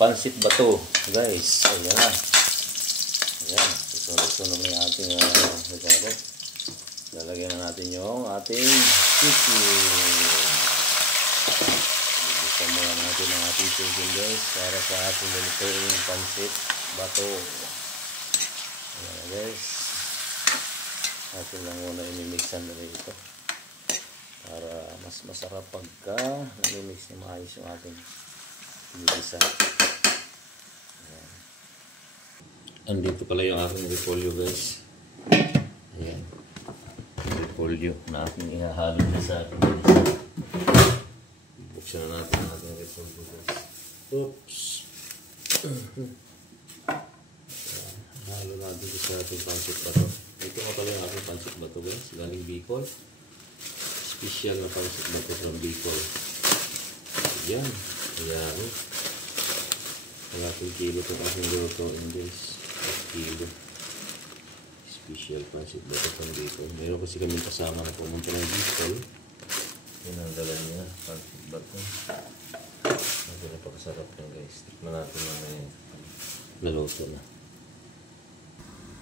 pansit bato, guys. Ayan na. Ayan. Susunod-sunod na yung ating regalo. Lalagyan na natin yung ating chicken. Ibigyan muna natin ang ating chicken, guys, para sa ating lulutuin yung pansit bato. Ayan na, guys. Atin lang muna imimixan na ito para mas masarap pagka namimix na maayos yung ating pinigisa. Andito pala yung aking repolyo, guys. Ayan. Repolyo na ating ihahalo na sa ating pinigisa. Buksan na natin ang ating repolyo, guys. Oops! Halo natin sa ating pansit bato. Ito nga pala yung aking pansit bato, guys. Galing Bicol. Special na pansit bato from Bicol. Ayan. Ayan. Ang ating kilo ito aking lutuin, guys. 1 kilo. Special pansit bato from Bicol. Meron kasi kami kasama na pumunta ng Bicol. Yan ang dala niya. Pansit bato. Napakasarap yan, guys. Tikman natin na may naluto na.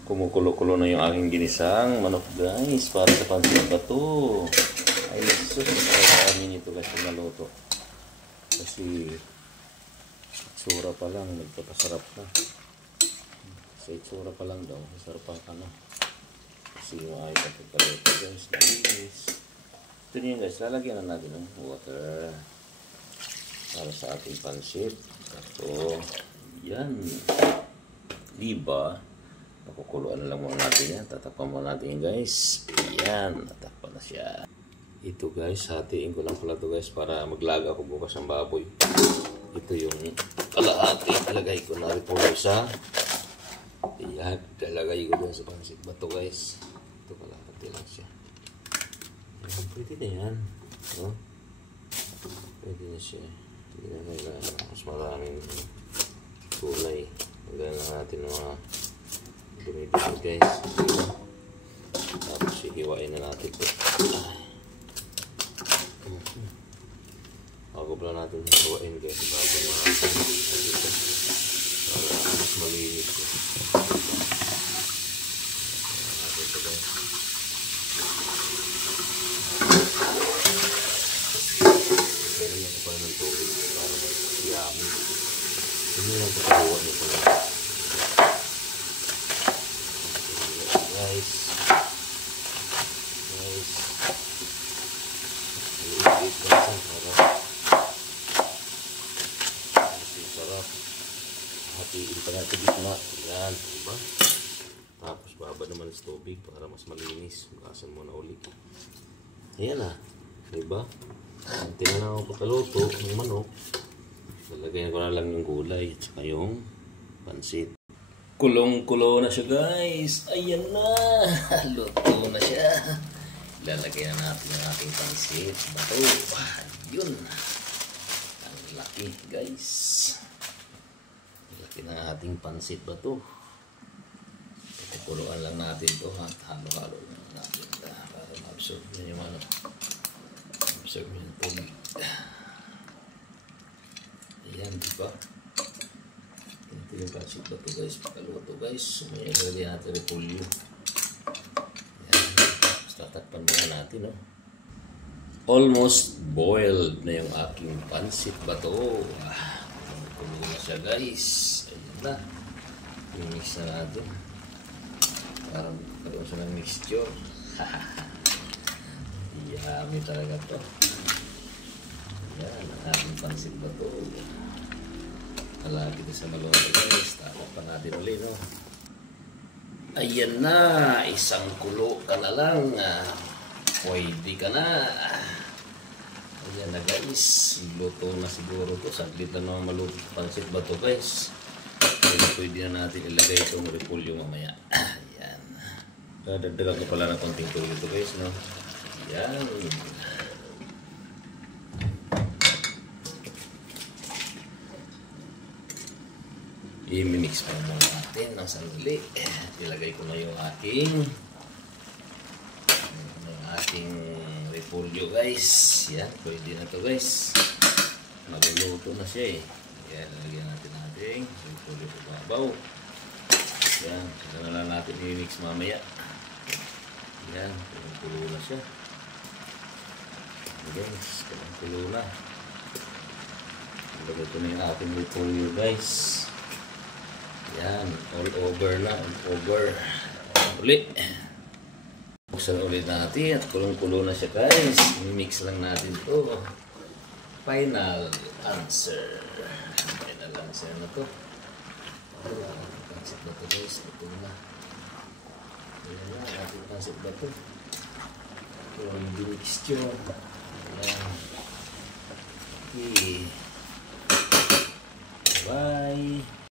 Kumukulo-kulo na yung aking ginisang manok, guys, para sa pansit bato. Ay, nasus, kaya nito, guys, yung naluto. Kasi itsura pa lang, nagpapasarap na. Sa itsura pa lang daw, masarapan ka na. Kasi yung ay pagkaluto, guys, guys. Ito niyan, guys, lalagyan na natin ng water para sa ating pansit. Ito, yan. Diba? Pakukuluan na lang muna natin yan. Tatakpan muna natin yan, guys. Ayan, tatakpan na siya. Ito, guys, hatiin ko lang pala ito, guys, para maglaga ako bukas ng baboy. Ito yung kalahati. Talagay ko na repolyo sa. Ayan, talagay ko dun sa pansit bato, guys. Ito kalahati lang siya. Ayan, pwede na yan. No? Pwede na siya. Hindi na kailangan mas maraming kulay. Lagyan lang natin ng mga dumidikit, guys. Tapos hihiwain na natin ito. Bago pala natin hihiwain, guys, bago natin ito para mas malinis ito. Natin ito, guys. Lagyan ko pa ng tubig para mag-yami. Hindi lang ito kaluwa nito, guys. Hatiin pa natin gitna. Yan, diba? Tapos baba naman sa tubig para mas malinis. Bukasan muna ulit. Ayan na, diba? Tingnan na ako pagkaluto ng manok. Lalagyan ko na lang yung gulay at saka yung pansit. Kulong-kulo na siya, guys. Ayan na. Luto na siya. Lalagyan na natin ang ating pansit bato. Yun. Ang laki, guys. Laki na ating pansit bato. Kukuluan lang natin ito at halo-halo lang natin para ma-absorb nyo yung ano. Absorb nyo yung tubig. Ayan, diba? Ito yung pansit bato, guys. Pagkaluto, guys. May lagyan natin repolyo. Ayan. Tapos tatakpan muna natin, no? Almost boiled na yung aking pansit bato. Kulo na siya, guys. Ayan na. I-mix na natin. Parang karoon siya ng mixture. Yummy talaga to. Ayan, ang aking pansit bato. Halagi sa maluto, guys. Tapos pa natin ulit, no? Ayan na. Isang kulo ka na lang. Pwede ka na. Ayan na, guys. Luto na siguro to. Saglit na naman maluto sa pansit bato, guys. Pwede na natin ilagay itong repolyo mamaya. Ayan. Dadagdagan ko pala ng konting tuloy ito, guys, no? Ayan. I-mix pa naman natin ng sandali. Ilagay ko na yung ating repolyo, guys. Yan, pwede na to, guys. Maluluto na siya, eh. Yan, lagyan natin sabaw. Yan, ito na lang natin i-mix mamaya. Yan, kulo na siya. Guys, kulo na. Ito na yung ating repolyo guys. Yan, all over na, all over. Uli. Buksan ulit natin at kulong-kulo na siya guys. I-mix lang natin to. Final answer. Final answer na to. Pansit ba to guys? Ito na. Ayan na, ating pansit ba to? Ito yung mixture. Ayan. Okay. Bye.